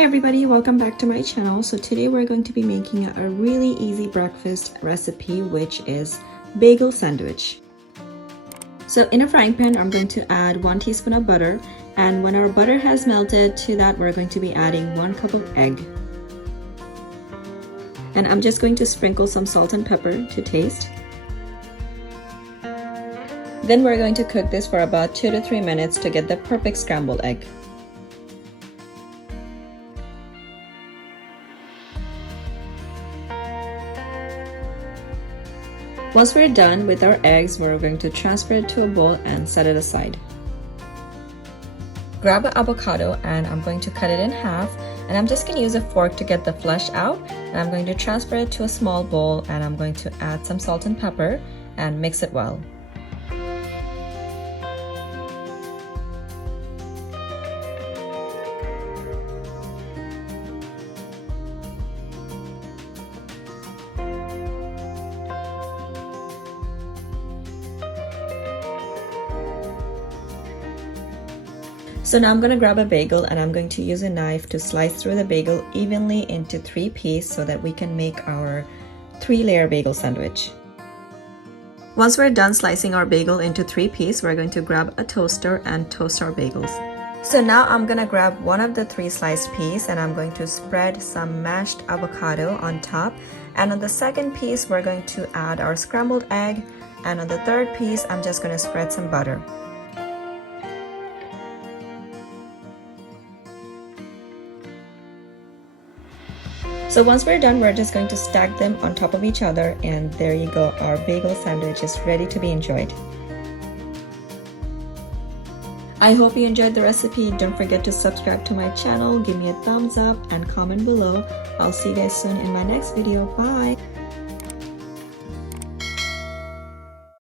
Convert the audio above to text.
Hi everybody, welcome back to my channel. So today we're going to be making a really easy breakfast recipe, which is bagel sandwich. So in a frying pan, I'm going to add 1 teaspoon of butter, and when our butter has melted, to that we're going to be adding 1 cup of egg. And I'm just going to sprinkle some salt and pepper to taste. Then we're going to cook this for about 2 to 3 minutes to get the perfect scrambled egg. Once we're done with our eggs, we're going to transfer it to a bowl and set it aside. Grab an avocado and I'm going to cut it in half, and I'm just going to use a fork to get the flesh out, and I'm going to transfer it to a small bowl, and I'm going to add some salt and pepper and mix it well. So now I'm going to grab a bagel and I'm going to use a knife to slice through the bagel evenly into 3 pieces so that we can make our 3-layer bagel sandwich. Once we're done slicing our bagel into 3 pieces, we're going to grab a toaster and toast our bagels. So now I'm going to grab one of the 3 sliced pieces and I'm going to spread some mashed avocado on top. And on the second piece, we're going to add our scrambled egg. And on the third piece, I'm just going to spread some butter. So once we're done, we're just going to stack them on top of each other, and there you go, our bagel sandwich is ready to be enjoyed. I hope you enjoyed the recipe. Don't forget to subscribe to my channel, give me a thumbs up and comment below. I'll see you guys soon in my next video. Bye!